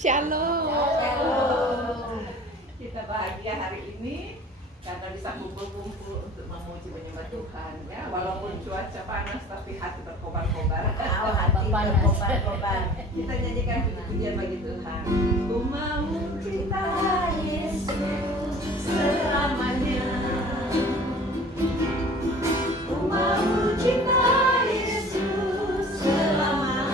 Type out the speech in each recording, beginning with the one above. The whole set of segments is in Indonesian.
Shalom. Kita bahagia hari ini karena bisa kumpul-kumpul untuk memuji menyembah Tuhan ya. Walaupun cuaca panas tapi hati berkobar-kobar. Hati berkobar-kobar. Kita nyanyikan puji-pujian bagi Tuhan. Ku mau cinta Yesus selamanya. Ku mau cinta Yesus selamanya.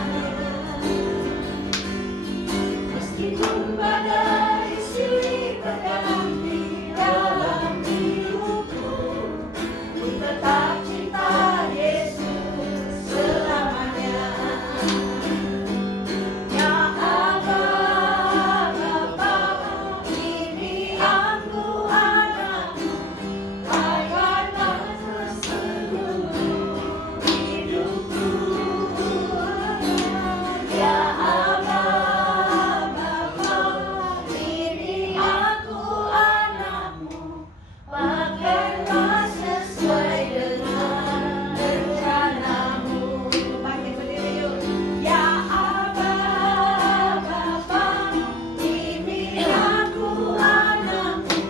Meskipun badai silih berganti dalam hidupku, ku tetap cinta Yesus selamanya. Ya Abah, Bapa, ini aku anakmu, layanlah seluruh hidupku. Ya Abah, Bapa, ini aku anakmu, pakailah sesuai dengan rencanamu. Bangkit berdiri yuk. Ya Abah, Bapa, ini aku anakmu,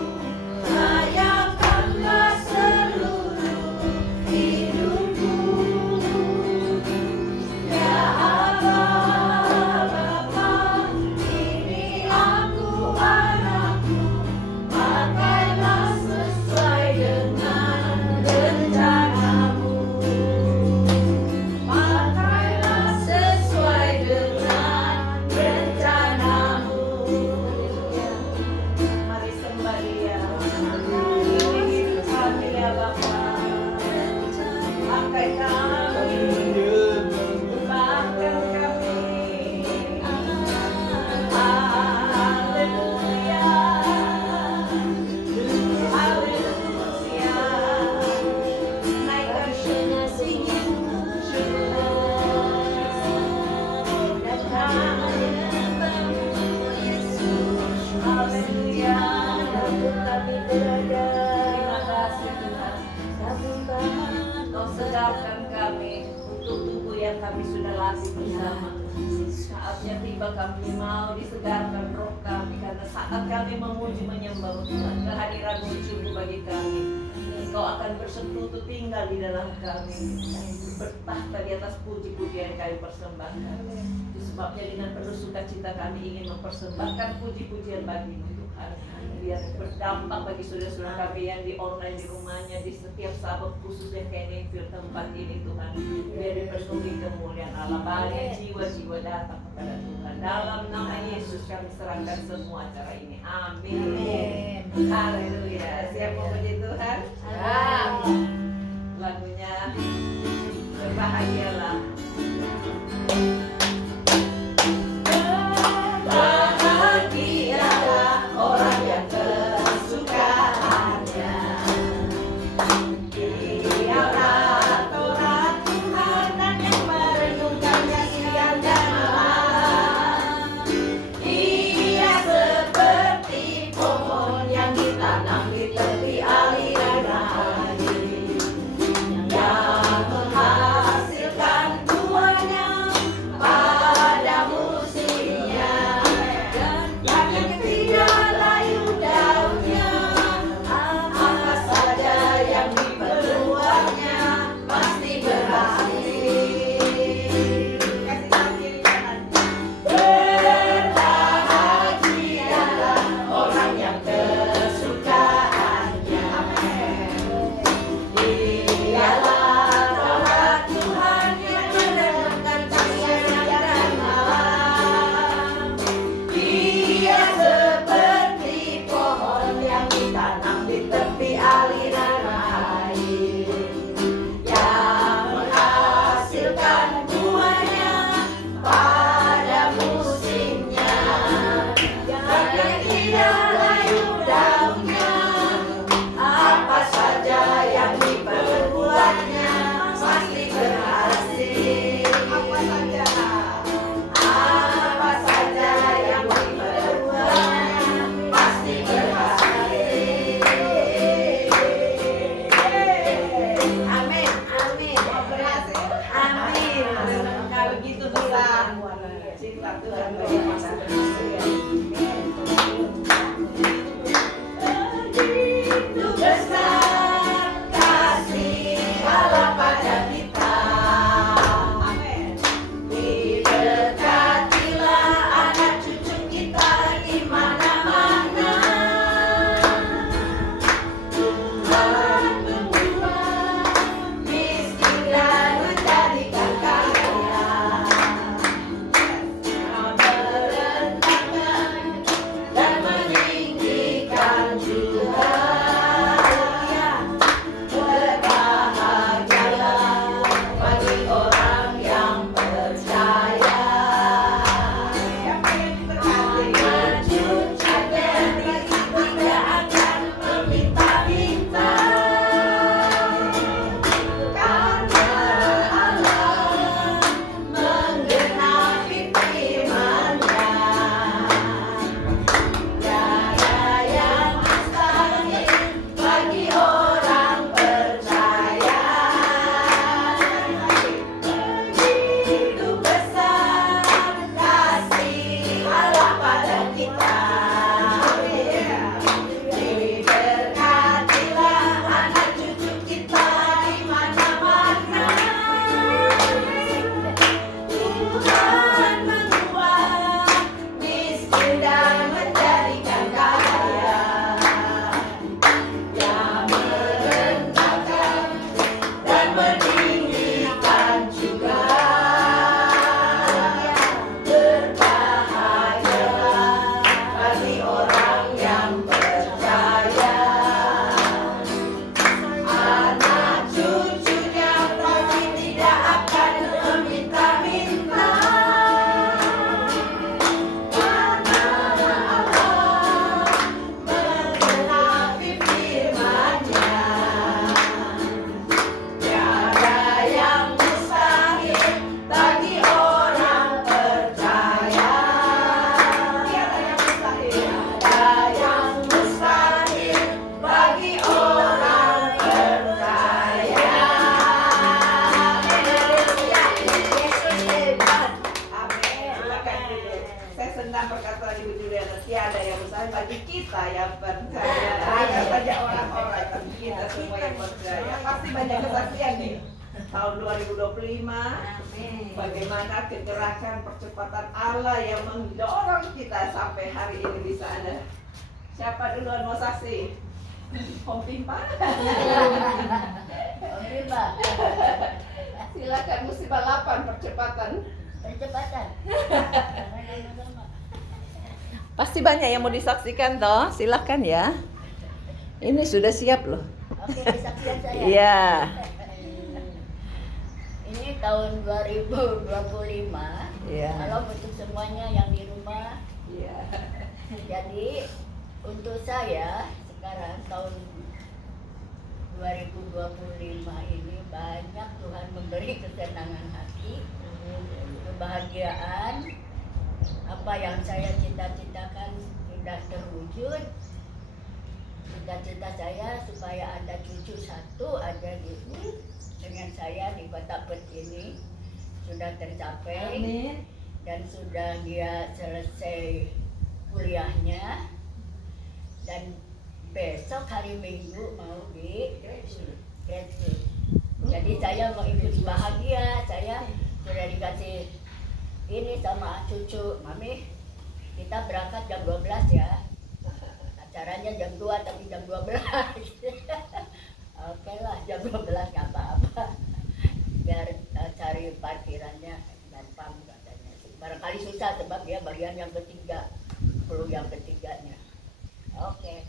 layakkanlah seluruh hidupku. Ya Abah, Bapa, ini aku anakmu, pakailah sesuai dengan rencanamu. Pakailah sesuai dengan rencanamu. Mari sembah Dia. Ini hidup kami ya Bapa. Pakai kami, ubahkan kami. Haleluya. Haleluya. Naikkan syukur, dan Yesus. Haleluya. Kami berada. Terima kasih Tuhan. Kau segarkan kami untuk tubuh yang kami sudah latih bersama. Saatnya tiba kami mau disegarkan roh kami, karena saat kami memuji menyembah Tuhan, kehadiran-Mu cukup bagi kami. Engkau akan bersekutu tinggal di dalam kami, bertahta di atas puji-pujian yang kami persembahkan. Itu sebabnya dengan penuh sukacita kami ingin mempersembahkan puji-pujian bagi-Mu Tuhan. Biar berdampak bagi saudara-saudara kami yang di online, di rumahnya, di setiap sahabat khusus yang kayak di tempat ini Tuhan. Biar dipenuhi kemuliaan Allah, banyak jiwa-jiwa datang kepada Tuhan. Dalam nama Yesus kami serahkan semua acara ini. Amin. Haleluya. Siap memuji Tuhan? Siap. Lagunya berbahagialah. Bahagialah orang yang kesukaannya. Dialah Torah Tuhan dan yang merenungkannya siang dan malam. Ia seperti pohon yang ditanam di tepi aliran air, yang menghasilkan dan menjadikan kaya, yang merendahkan dan meninggikan juga. Berbahagialah bagi orang yang percaya, anak cucunya pasti tidak akan meminta-minta. Karena Allah menggenapi firman-Nya, tiada yang mustahil bagi orang percaya. Tiada yang mustahil, tiada yang mustahil bagi orang percaya. Haleluya, Yesus hebat. Amin. Silakan duduk. Saya senang perkataan Ibu Juliana, tiada yang mustahil bagi kita yang percaya. Ada saja orang-orang, tapi kita semua yang percaya. Pasti banyak kesaksian nih. Tahun 2025, bagaimana kegerakan percepatan Allah yang mendorong kita sampai hari ini bisa ada. Siapa duluan mau saksi? Om Pimpa? Oke, Pak. Silakan, mesti balapan percepatan. Percepatan. Pasti banyak yang mau disaksikan toh, silakan ya. Ini sudah siap loh. Oke, kesaksian saya. Iya. Ini tahun 2025. Iya. Kalau untuk semuanya yang di rumah. Iya. Jadi untuk saya sekarang tahun 2025 ini banyak Tuhan memberi kesenangan hati, kebahagiaan. Apa yang saya cita-citakan sudah terwujud. Cita-cita saya supaya ada cucu satu ada dengan saya di Kota Pet ini sudah tercapai. Amin. Dan sudah dia selesai kuliahnya dan besok hari Minggu mau di graduate. Jadi saya mau ikut bahagia, saya sudah dikasih ini sama cucu, Mami kita berangkat jam 12 ya, acaranya jam 2 tapi jam 12. Oke lah, jam 12 nggak apa-apa, biar cari parkirannya gampang katanya. Barangkali susah sebab dia bagian yang ketiga, perlu yang ketiganya. Oke,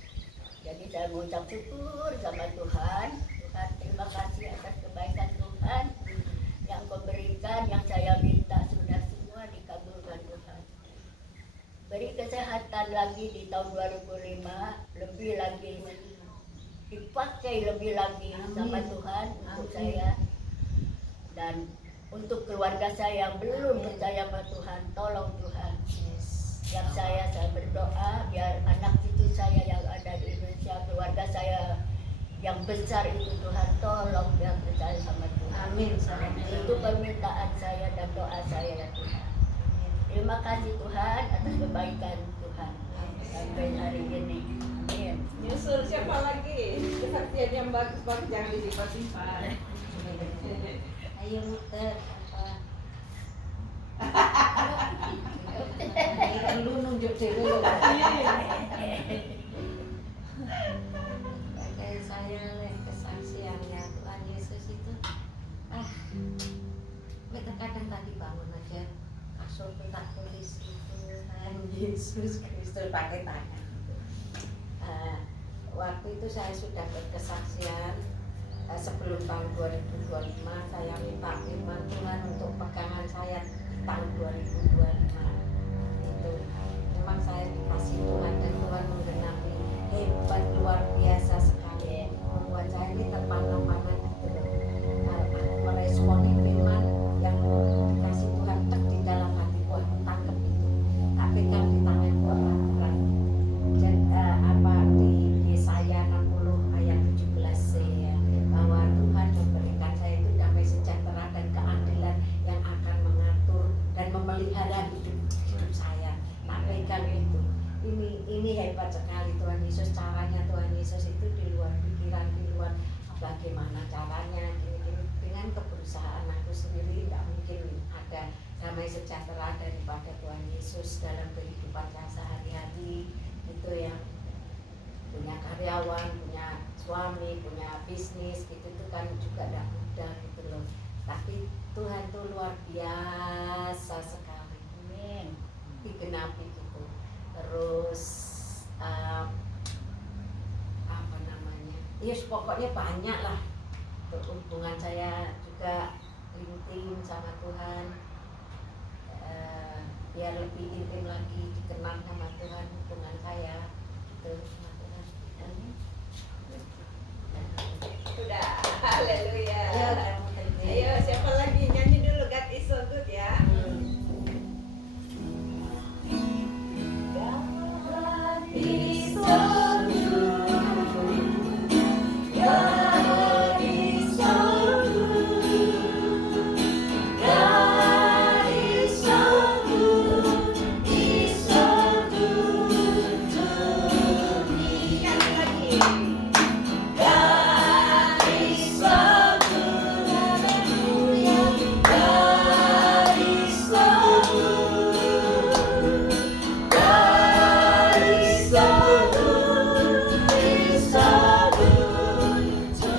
jadi saya mengucap syukur sama Tuhan. Tuhan, terima kasih atas kebaikan Tuhan yang Kau berikan, yang saya minta sudah semua dikabulkan Tuhan. Beri kesehatan lagi di tahun 2005, lebih lagi dipakai lebih lagi sama Tuhan untuk saya dan untuk keluarga saya yang belum percaya sama Tuhan. Tolong Tuhan, yang saya berdoa biar anak cucu saya yang ada di Indonesia, keluarga saya yang besar itu Tuhan tolong biar percaya sama Tuhan. Amin. Itu permintaan saya dan doa saya ya Tuhan. Terima kasih Tuhan atas kebaikan Tuhan sampai hari ini. Amin. Nyusul siapa lagi? Kesaksian yang bagus-bagus jangan disimpan-simpan. Ayo muter Lu nunjuk dulu. Pakai saya kesaksiannya Tuhan Yesus itu kita kadang tadi bangun aja kasur kita tulis itu Tuhan Yesus Kristus pakai tangan. Waktu itu saya sudah berkesaksian sebelum tahun 2025 saya minta firman Tuhan untuk pegangan saya tahun 2025 itu memang saya dikasih Tuhan dan Tuhan menggenapi hebat luar biasa sekali membuat saya ini terpana-pana gitu loh. Meresponi firman yang dikasih Tuhan tek di dalam hati Tuhan tangkap itu tak pegang di tangan Tuhan dan di Yesaya 60 ayat 17c ya bahwa Tuhan memberikan saya itu damai sejahtera dan keadilan yang akan mengatur dan memelihara hidup saya. Tak pegang itu. Ini hebat sekali Tuhan Yesus, caranya Tuhan Yesus itu di luar pikiran, di luar bagaimana caranya gini-gini. Dengan keberusahaan aku sendiri tidak mungkin ada damai sejahtera daripada Tuhan Yesus dalam kehidupan saya sehari. bisnis gitu tuh kan juga tidak mudah gitu loh. Tapi Tuhan tuh luar biasa sekali. Amin. Digenapi gitu. Terus apa namanya? Yes, pokoknya banyak lah. Hubungan saya juga intim sama Tuhan. Biar lebih intim lagi dikenal sama Tuhan, hubungan saya gitu sama Tuhan. Amin. Sudah, haleluya. Ayo, kamu tadi. Ayo, siapa lagi nyanyi dulu God is so good ya. God is so good. God is so good. God is so good. He's so good to me. Sekali lagi. God is so good, hallelujah. God is so good. God is so good. He's so good to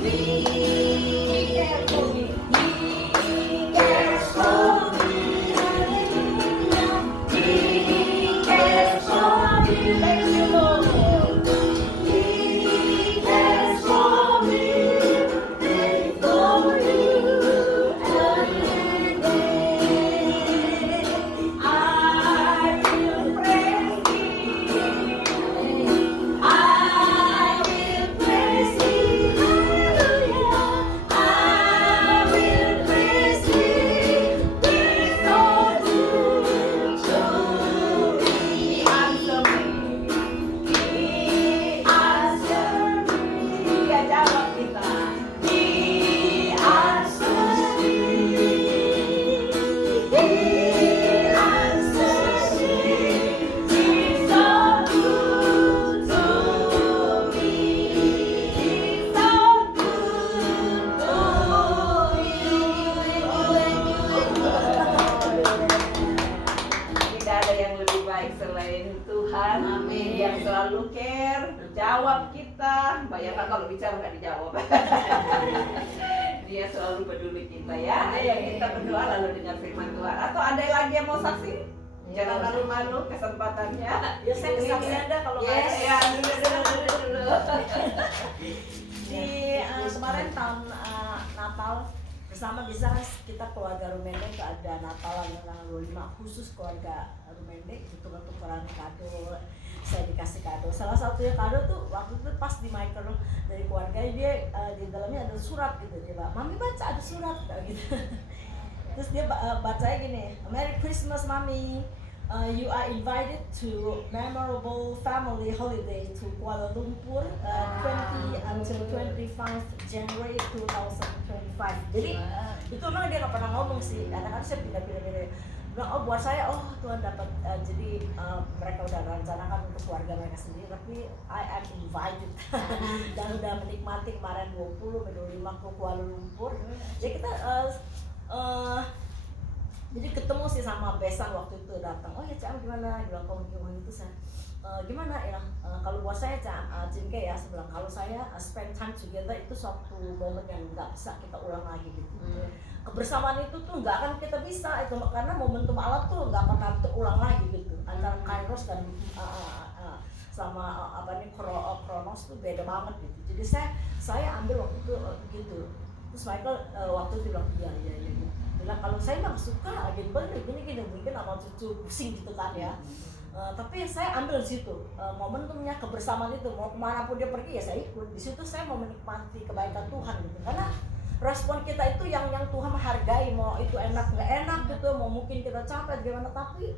me. He cares for me. He cares for me, hallelujah. He cares for me. Thank you, Lord. He cares for me, and for you every day. I will praise Him. I will praise Him, hallelujah. I will praise Him. He's so good to me. Answer me. He answered me. Dia jawab kita. He answers me. He answers me. He's so good to me. He's so good to you. Tidak ada yang lebih baik selain Tuhan. Amin. Yang selalu care, jawab kita. Bayangkan kalau bicara nggak dijawab. Dia selalu peduli kita ya. Ayo kita berdoa lalu dengar firman Tuhan. Atau ada lagi yang mau saksi? Jangan malu-malu kesempatannya. Ya saya kesaksian dah kalau nggak Yes, ada. ya dulu. Di kemarin tahun Natal bersama bisa kan kita keluarga Rumende itu ada Natalan tanggal 25 khusus keluarga Rumende tuker-tukeran kado. Saya dikasih kado. Salah satunya kado tuh waktu itu pas di Michael dari keluarga dia di dalamnya ada surat gitu dia bilang, "Mami baca ada surat," gitu. Terus dia bacanya gini, "Merry Christmas, Mami. You are invited to memorable family holiday to Kuala Lumpur 20 until 25 January 2025." Jadi itu memang dia nggak pernah ngomong sih. Kadang-kadang saya pindah-pindah. Bilang, "Oh buat saya, oh Tuhan dapat." Jadi mereka udah rencanakan untuk keluarga mereka sendiri. Tapi I am invited dan udah menikmati kemarin 20 25 ke Kuala Lumpur. Jadi kita jadi ketemu sih sama besan waktu itu datang. "Oh ya Cak, gimana?" Bilang, "Kau gitu saya." Gimana ya? Kalau buat saya Cak, Cinke ya, saya bilang kalau saya spend time together itu suatu momen yang nggak bisa kita ulang lagi gitu. Kebersamaan itu tuh nggak akan kita bisa itu karena momentum Allah tuh nggak pernah terulang lagi gitu. Antara Kairos dan sama Kronos tuh beda banget gitu. Jadi saya ambil waktu itu gitu. Terus Michael waktu itu bilang iya. Bilang kalau saya nggak suka gini mungkin sama cucu pusing gitu kan ya. Tapi saya ambil di situ momentumnya kebersamaan itu, mau kemana pun dia pergi ya saya ikut. Di situ saya mau menikmati kebaikan Tuhan gitu. Karena respon kita itu yang Tuhan menghargai, mau itu enak nggak enak gitu, mau mungkin kita capek gimana, tapi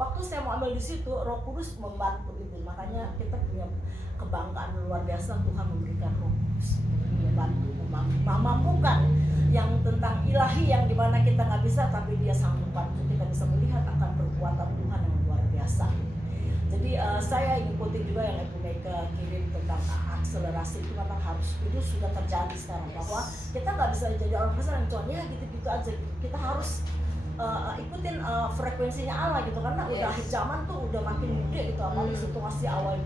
waktu saya mau ambil di situ Roh Kudus membantu gitu. Makanya kita punya kebanggaan luar biasa, Tuhan memberikan Roh Kudus membantu, memampukan yang tentang ilahi yang dimana kita nggak bisa, tapi dia sanggup bantu kita bisa melihat akan perbuatan Tuhan yang luar biasa. Jadi saya ikuti juga yang Ibu Mega kirim tentang akselerasi itu memang harus, itu sudah terjadi sekarang bahwa kita nggak bisa jadi orang besar yang cuman ya gitu-gitu aja gitu. Kita harus ikutin frekuensinya Allah gitu karena udah zaman tuh udah makin gede gitu, apalagi situasi awal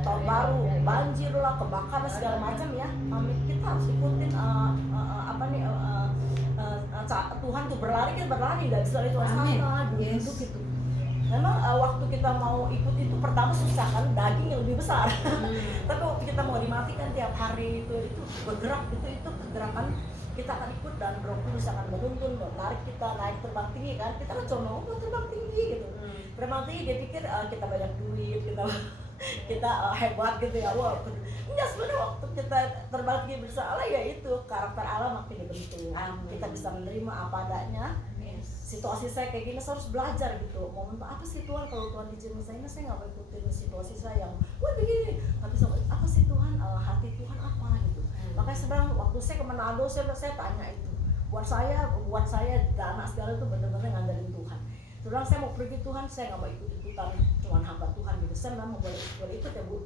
tahun baru, banjir lah, kebakaran segala macam ya. Kita harus ikutin Tuhan tuh berlari, kita berlari, nggak bisa dari Tuhan sana duduk gitu. Memang waktu kita mau ikut itu pertama susah kan, daging yang lebih besar. Tapi waktu kita mau dimatikan tiap hari itu bergerak, itu kegerakan kita akan ikut dan Roh Kudus akan menuntun, menarik kita naik terbang tinggi kan. Kita kan cuma mau terbang tinggi gitu. Terbang tinggi dia pikir kita banyak duit, kita hebat gitu ya. Wah, enggak, sebenarnya waktu kita terbang tinggi bersama Allah ya itu karakter Allah makin dibentuk. Kita bisa menerima apa adanya. Situasi saya kayak gini, saya harus belajar gitu. Momen apa sih Tuhan, kalau Tuhan izinin saya nggak mau ikutin situasi saya yang wah begini. Tapi apa sih Tuhan, hati Tuhan apa gitu. Makanya sebenarnya waktu saya ke Manado, saya tanya itu. Buat saya dana segala itu benar-benar ngandelin Tuhan. Terus saya mau pergi Tuhan, saya nggak mau ikut-ikutan cuman hamba Tuhan gitu. Saya memang mau boleh ikut ya Bu.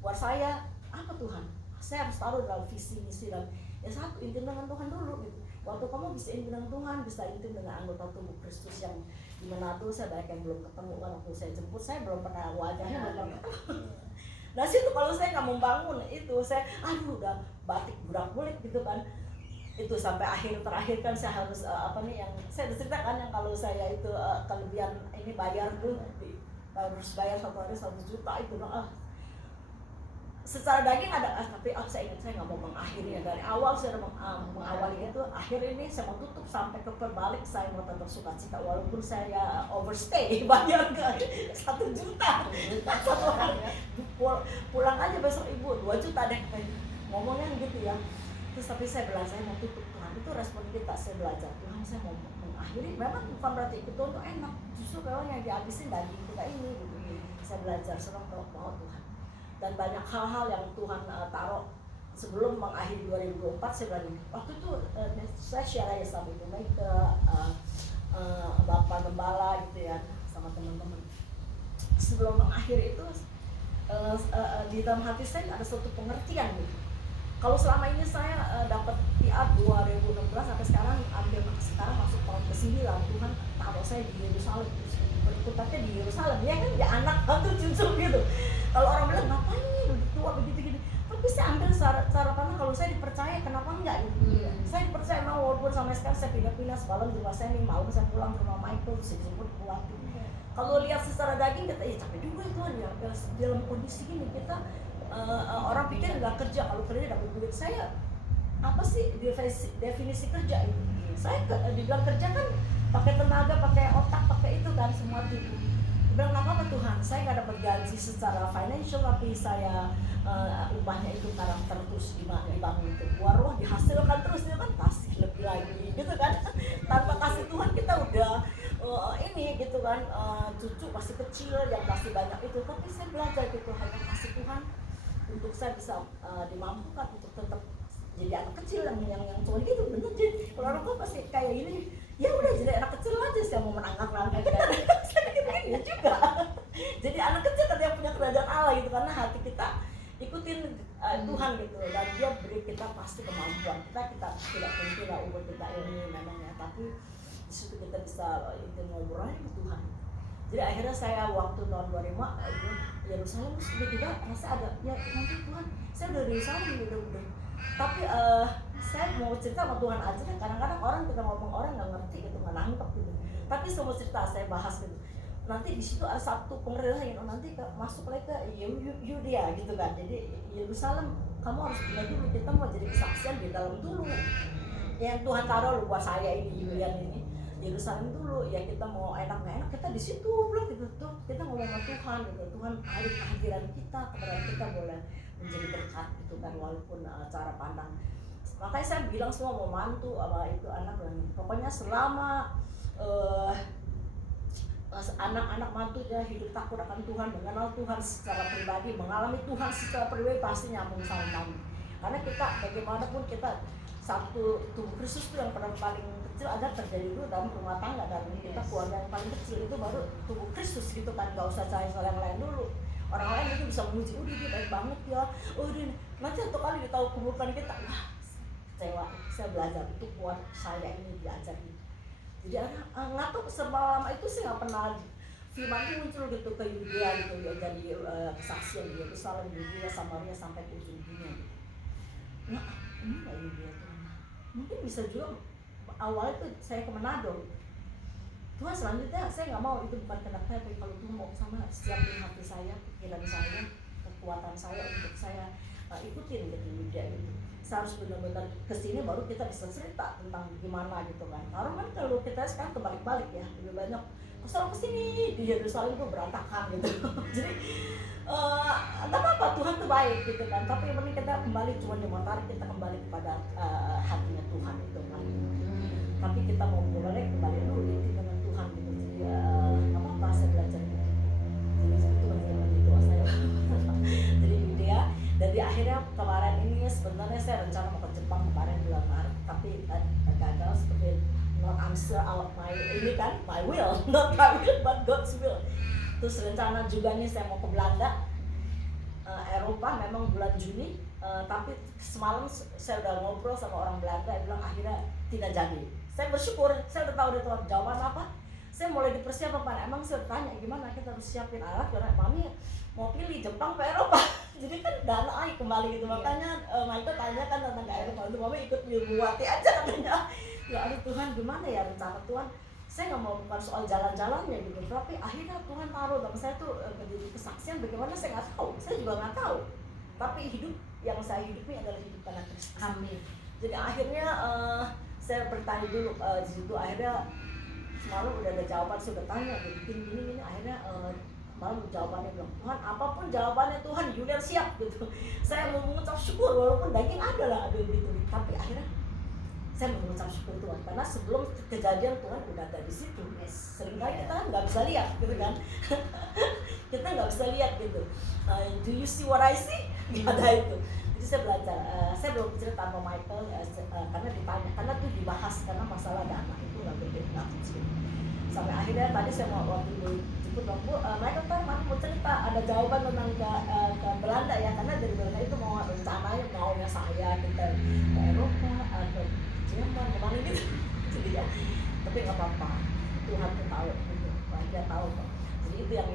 Buat saya apa Tuhan? Saya harus taruh dalam visi misi dan ya satu, intim dengan Tuhan dulu gitu. Waktu kamu bisa intim dengan Tuhan, bisa intim dengan anggota tubuh Kristus yang di Manado, saya banyak yang belum ketemu kan. Waktu saya jemput, saya belum pernah wajahnya belum pernah ketemu. Nah situ kalau saya nggak membangun itu, saya udah batik budak-bulik gitu kan. Itu sampai terakhir kan saya harus yang saya ceritakan yang kalau saya itu kelebihan ini bayar tuh harus bayar 1 hari 1 juta itu secara daging ada, tapi saya ingat saya nggak mau mengakhirinya dari awal. Saya mengawali itu, akhir ini saya mau tutup sampai ke perbalik. Saya mau tetap sukacita walaupun saya overstay bayar kan 1 juta 1 hari. Pulang aja besok ibu 2 juta deh ngomongnya gitu ya. Terus tapi saya belajar, saya mau tutup Tuhan. Itu respon kita, saya belajar Tuhan, saya mau mengakhiri. Memang bukan berarti ikut Tuhan itu enak, justru memang yang dihabisin daging kita ini gitu. Saya belajar serang kalau mau Tuhan. Dan banyak hal-hal yang Tuhan taruh sebelum mengakhiri 2024. Saya bilang waktu itu saya share aja sama Ibu Mei ke Bapak Gembala gitu ya, sama teman-teman. Sebelum mengakhiri itu di dalam hati saya ada suatu pengertian gitu. Kalau selama ini saya dapat PR 2016 sampai sekarang masuk tahun ke-9, Tuhan taruh saya di Yerusalem, berkutatnya di Yerusalem ya kan, ya anak atau cucu gitu. Kalau orang bilang ngapain nih udah tua begitu-gitu, tapi saya ambil cara pandang kalau saya dipercaya, kenapa enggak gitu. Saya dipercaya memang, walaupun sampai sekarang saya pindah-pindah, semalam di rumah saya nih, malam saya pulang ke rumah Michael, saya jemput pulang. Kalau lihat secara daging kita capek juga itu ya, dalam kondisi ini kita orang pikir nggak kerja, kalau kerja dapat duit. Saya apa sih definisi kerja itu? Saya dibilang kerja kan pakai tenaga, pakai otak, pakai itu kan semua tubuh. Bilang nggak apa-apa Tuhan, saya nggak dapat gaji secara financial, tapi saya upahnya itu karakter terus dibangun itu. Waruh dihasilkan terus, dia kan kasih lebih lagi gitu kan. Tanpa kasih Tuhan kita udah ini gitu kan, cucu masih kecil yang masih banyak itu. Tapi saya belajar gitu, hanya kasih Tuhan untuk saya bisa dimampukan untuk tetap jadi anak kecil yang cuma gitu. Bener jadi kalau orang tua pasti kayak ini, ya udah jadi anak kecil aja, saya mau menanggap saya gini juga. Jadi anak kecil kan yang punya kerajaan Allah gitu, karena hati kita ikutin Tuhan gitu, dan dia beri kita pasti kemampuan. Kita tidak mungkin lah umur kita ini memangnya, tapi di situ kita bisa ngobrol aja sama Tuhan. Jadi akhirnya saya waktu tahun 2005 Yerusalem, terus tiba-tiba rasa ada ya nanti Tuhan, saya udah di Yerusalem udah. Tapi saya mau cerita sama Tuhan aja kan, kadang-kadang orang kita ngomong orang nggak ngerti gitu, nggak nangkep gitu. Tapi semua cerita saya bahas gitu. Nanti di situ ada satu pengertian yang nanti masuk lagi ke Yudea gitu kan. Jadi Yerusalem kamu harus pindah dulu, kita mau jadi kesaksian di dalam dulu. Yang Tuhan taruh buat saya ini Yulian ini Yerusalem dulu ya, kita mau enak nggak enak kita di situ belum gitu tuh, kita ngomong sama Tuhan gitu. Tuhan kehadiran kita kepada kita boleh menjadi berkat gitu kan, walaupun cara pandang. Makanya saya bilang semua mau mantu apa itu anak, pokoknya selama anak-anak mantunya hidup takut akan Tuhan, mengenal Tuhan secara pribadi, mengalami Tuhan secara pribadi, pasti nyambung sama kami. Karena kita bagaimanapun kita satu tubuh Kristus itu yang paling kecil ada terjadi dulu dalam rumah tangga, dan kita keluarga yang paling kecil itu baru tubuh Kristus gitu kan. Gak usah cari yang lain dulu. Orang lain mungkin bisa memuji, dia baik banget ya, dia nanti satu kali ditahu kuburan kita, wah kecewa. Saya belajar itu buat saya ini diajar gitu. Jadi nggak tahu selama itu saya nggak pernah firman itu muncul gitu ke Yudea gitu ya, jadi kesaksian di Yerusalem, Yudea, Samaria sampai ke ujung dunia gitu. Nah, ini nggak Yudea Tuhan. Mungkin bisa juga awalnya tuh saya ke Manado. Tuhan selanjutnya saya nggak mau, itu bukan kehendak saya, tapi kalau Tuhan mau ke sana, siapin hati saya, pikiran saya, kekuatan saya untuk saya ikutin gitu Yudea gitu. Saya harus benar-benar kesini baru kita bisa cerita tentang gimana gitu kan. Karena kan kalau kita sekarang kebalik-balik ya, lebih banyak kesel kesini di Yerusalem tuh berantakan gitu. Jadi tak apa, Tuhan tuh baik gitu kan. Tapi yang penting kita kembali, cuma dimatarik kita kembali kepada hatinya Tuhan itu kan. Tapi kita mau mulai kembali dulu inti dengan Tuhan gitu. Jadi apa apa saya belajar gitu. Jadi itu menjadi doa saya. Jadi dia dari akhirnya kemarin ini sebenarnya saya rencana mau ke Jepang kemarin bulan Maret, tapi gagal seperti not answer out my ini kan my will, not my will but God's will. Terus rencana juga nih saya mau ke Belanda, Eropa memang bulan Juni, tapi semalam saya udah ngobrol sama orang Belanda, dia bilang akhirnya tidak jadi. Saya bersyukur, saya udah tahu jawaban apa. Saya mulai dipersiapkan, emang saya tanya gimana kita harus siapin alat karena mami mau pilih Jepang ke Eropa. Jadi kan dana kembali gitu, makanya Michael tanya kan tentang ke Eropa itu, mami ikut Buati aja katanya. Ya aduh Tuhan, gimana ya rencana Tuhan, saya nggak mau bukan soal jalan-jalannya gitu, tapi akhirnya Tuhan taruh dalam saya tuh menjadi kesaksian bagaimana saya nggak tahu, saya juga nggak tahu, tapi hidup yang saya hidupi adalah hidup karena Kristus. Amin. Jadi akhirnya saya bertanya dulu di situ, akhirnya semalam udah ada jawaban, saya udah tanya gini, akhirnya malam jawabannya bilang, Tuhan apapun jawabannya Tuhan, Yulian siap gitu. Saya mau mengucap syukur walaupun daging ada lah gitu, tapi akhirnya saya mengucap syukur Tuhan karena sebelum kejadian Tuhan udah ada di situ. Seringkali kita kan nggak bisa lihat gitu kan. Kita nggak bisa lihat gitu. Do you see what I see? Nggak ada itu. Jadi saya belajar. Saya belum cerita sama Michael karena ditanya, karena tuh dibahas karena masalah dana itu nggak gede, nggak kecil. Sampai akhirnya tadi saya mau waktu dulu jemput bang Bu, Michael kan mau cerita ada jawaban tentang ke Belanda ya, karena dari Belanda itu mau rencananya maunya saya kita ke Eropa atau Jerman kemana gitu. Jadi ya, tapi nggak apa-apa, Tuhan tuh tahu gitu, dia tahu kok. Jadi itu yang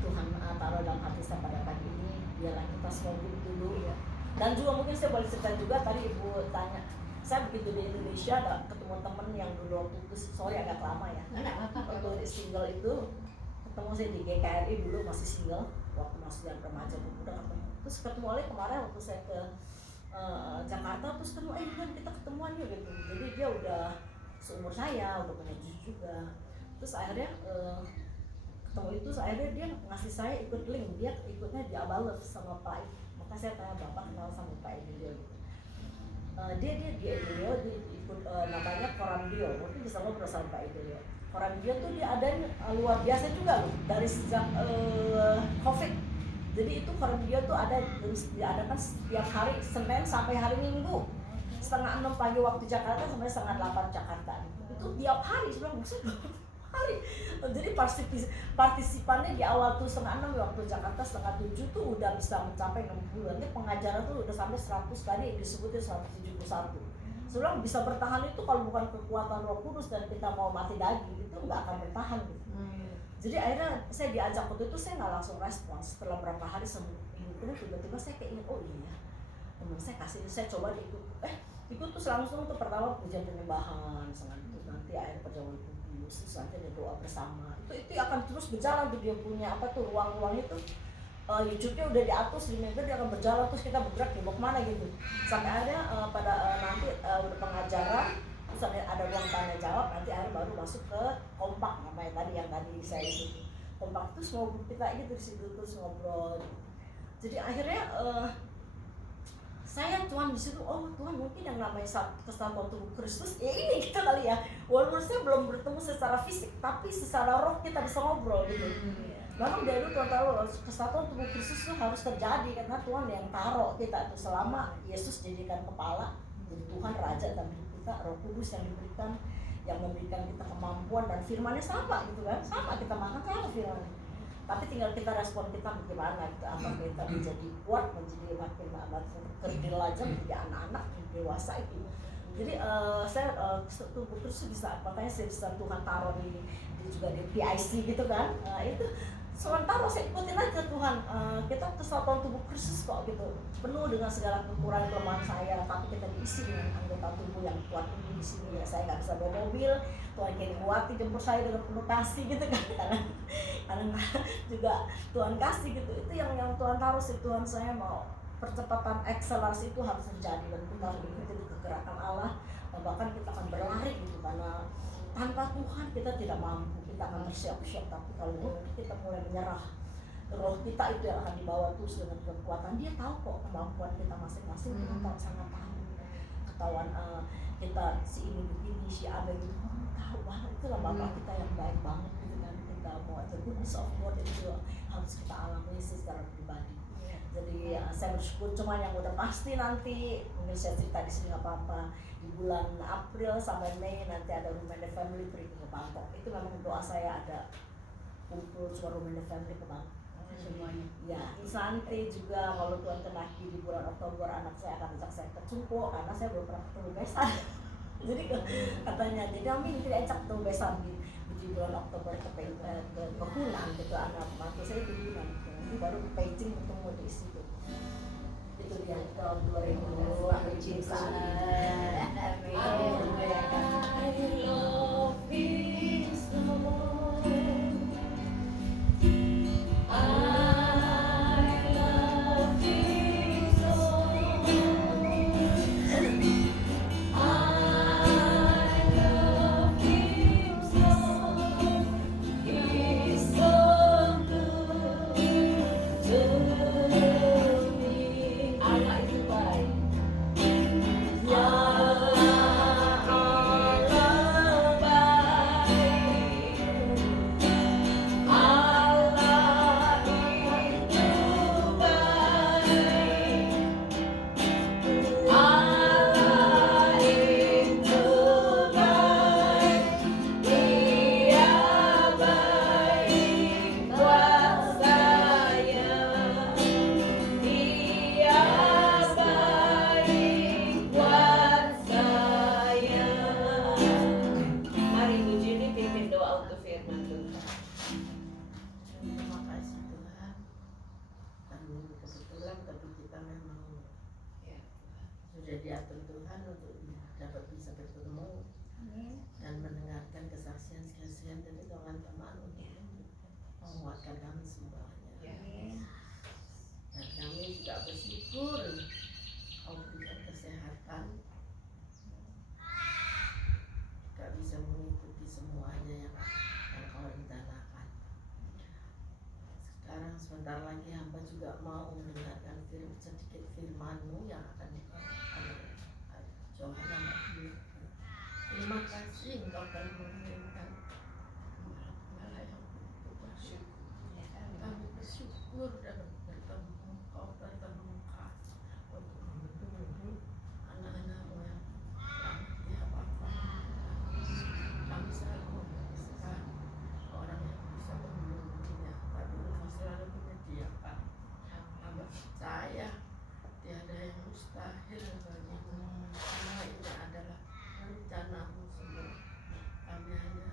Tuhan taruh dalam hati saya pada pagi ini, biarlah kita semua dulu ya. Dan juga mungkin saya boleh cerita juga, tadi ibu tanya, saya begitu di Indonesia ada ketemu temen yang dulu waktu itu, sorry agak lama ya, waktu single itu ketemu saya di GKRI dulu masih single, waktu masih yang remaja pemuda ketemu. Terus ketemu oleh kemarin waktu saya ke Jakarta, terus ketemu kan kita ketemuan yuk gitu. Jadi dia udah seumur saya, udah punya cucu juga. Terus akhirnya ketemu itu, akhirnya dia ngasih saya ikut link, dia ikutnya di Abalef sama Pak. Maka saya tanya, Bapak kenal sama Pak Emilio gitu. Dia di Emilio, dia ikut namanya Koramdio, mungkin bisa ngobrol sama Pak Emilio. Koramdio tuh dia ada luar biasa juga loh, dari sejak COVID. Jadi itu Koramdio tuh ada diadakan setiap hari Senin sampai hari Minggu, 5:30 pagi waktu Jakarta sampai 7:30 Jakarta. Itu tiap hari, sebenarnya buset hari. Jadi partisipannya di awal tuh 5:30 waktu Jakarta, 6:30 tuh udah bisa mencapai 60. Nanti pengajaran tuh udah sampai 100 kali, disebutnya 171. Sebenarnya bisa bertahan itu kalau bukan kekuatan Roh Kudus dan kita mau mati daging, itu nggak akan bertahan gitu. Jadi akhirnya saya diajak waktu itu, saya nggak langsung respons. Setelah berapa hari seminggu tiba-tiba saya keinget, oh iya temen saya kasih, saya coba diikut. Ikut tuh langsung tuh pertama pujian penyembahan, itu nanti akhir perjamuan kudus, terus nanti ada doa bersama. Itu akan terus berjalan tuh, dia punya apa tuh ruang-ruang itu. YouTube-nya udah diatur di meja, dia akan berjalan terus kita bergerak di kemana gitu. Sampai akhirnya pada nanti udah pengajaran, terus ada ruang tanya jawab, nanti akhirnya baru masuk ke kompak namanya tadi yang tadi saya itu. Kompak itu semua kita gitu di situ terus ngobrol. Jadi akhirnya saya Tuhan di situ, oh Tuhan mungkin yang namanya kesatuan tubuh Kristus ya ini gitu kali ya. Walaupun saya belum bertemu secara fisik, tapi secara roh kita bisa ngobrol gitu. Memang dari dulu Tuhan tahu kesatuan tubuh Kristus itu harus terjadi karena Tuhan yang taruh kita itu selama Yesus jadikan kepala, jadi Tuhan Raja dalam hidup kita, Roh Kudus yang diberikan, yang memberikan kita kemampuan dan firman-Nya sama gitu kan, sama kita makan sama firman-Nya. Tapi tinggal kita respon kita bagaimana gitu, apa kita menjadi kuat, menjadi makin kerdil aja, menjadi anak-anak, menjadi dewasa itu. Jadi saya tubuh Kristus bisa, makanya saya bisa Tuhan taruh di dia juga di PIC gitu kan. Itu sementara saya ikutin aja Tuhan, kita kesatuan tubuh Kristus kok gitu, penuh dengan segala kekurangan kelemahan saya, tapi kita diisi dengan anggota tubuh yang kuat ini di sini ya. Saya nggak bisa bawa mobil, Tuhan kirim Wati jemput saya dengan penuh kasih gitu kan, karena juga Tuhan kasih gitu. Itu yang Tuhan taruh sih, Tuhan saya mau percepatan akselerasi itu harus terjadi dan kita harus ikuti kegerakan Allah, bahkan kita akan berlari gitu, karena tanpa Tuhan kita tidak mampu. Kita akan bersiap-siap, tapi kalau kita mulai menyerah, roh kita itu yang akan dibawa terus dengan kekuatan. Dia tahu kok kemampuan kita masing-masing, kita tahu, sangat tahu. Ketahuan kita si ini begini, si ada gitu, tahu banget. Itulah Bapak kita yang baik banget gitu kan. Kita mau aja goodness of God itu harus kita alami secara pribadi. Jadi saya bersyukur, cuma yang udah pasti nanti mungkin saya cerita di sini nggak apa-apa. Di bulan April sampai Mei nanti ada Room and the Family pergi ke Bangkok. Itu memang doa saya, ada kumpul semua Room and the Family ke Bangkok semuanya. Ya, terus nanti juga kalau Tuhan kenaki di bulan Oktober anak saya akan ajak saya ke Cungko, karena saya belum pernah ketemu besan. Jadi katanya, jadi kami tidak ajak ketemu besan di bulan Oktober ke Hunan gitu, anak mantu saya di Hunan. Nanti baru ke Beijing ketemu di situ. Itu dia tahun 2020 aku cinta. Diatur Tuhan untuk dapat bisa bertemu dan mendengarkan kesaksian-kesaksian dari teman-teman untuk menguatkan kami semuanya. Dan kami juga bersyukur Kau berikan kesehatan, juga bisa mengikuti semuanya yang Kau rencanakan. Sekarang sebentar lagi hamba juga mau mendengarkan sedikit firman-Mu yang akan Johana. Terima kasih Engkau telah mengirimkan malah yang begitu bersyukur. Kami bersyukur dapat bertemu Engkau tertermuka untuk membentuk anak-anak-Mu yang tiap apa. Kami selalu membutuhkan orang yang bisa membimbingnya, tapi Engkau selalu menyediakan. Kami percaya tiada yang mustahil bagimu. Semua ini adalah rencana-Mu semua. Kami hanya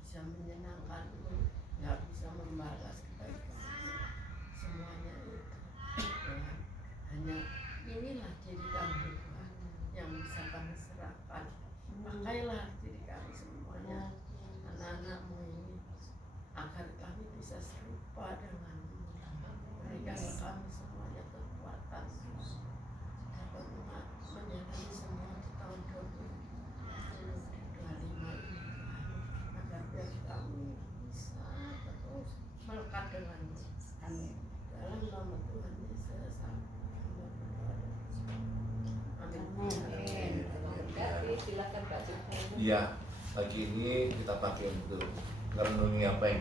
bisa menyenangkan-Mu, nggak bisa membalas kebaikan-Mu. Semuanya itu Tuhan, hanya inilah diri kami Tuhan yang bisa kami serahkan. Pakailah diri kami semuanya, anak-anak-Mu ini, agar kami bisa serupa dengan-Mu. Berikanlah kami semuanya kekuatan dapat menjalani semua di tahun 2025 ini, agar biar kami bisa terus melekat dengan-Mu. Amin. Dalam nama Tuhan Yesus, amin. Silakan Pak Cipta. Iya, pagi ini kita pakai untuk merenungi apa yang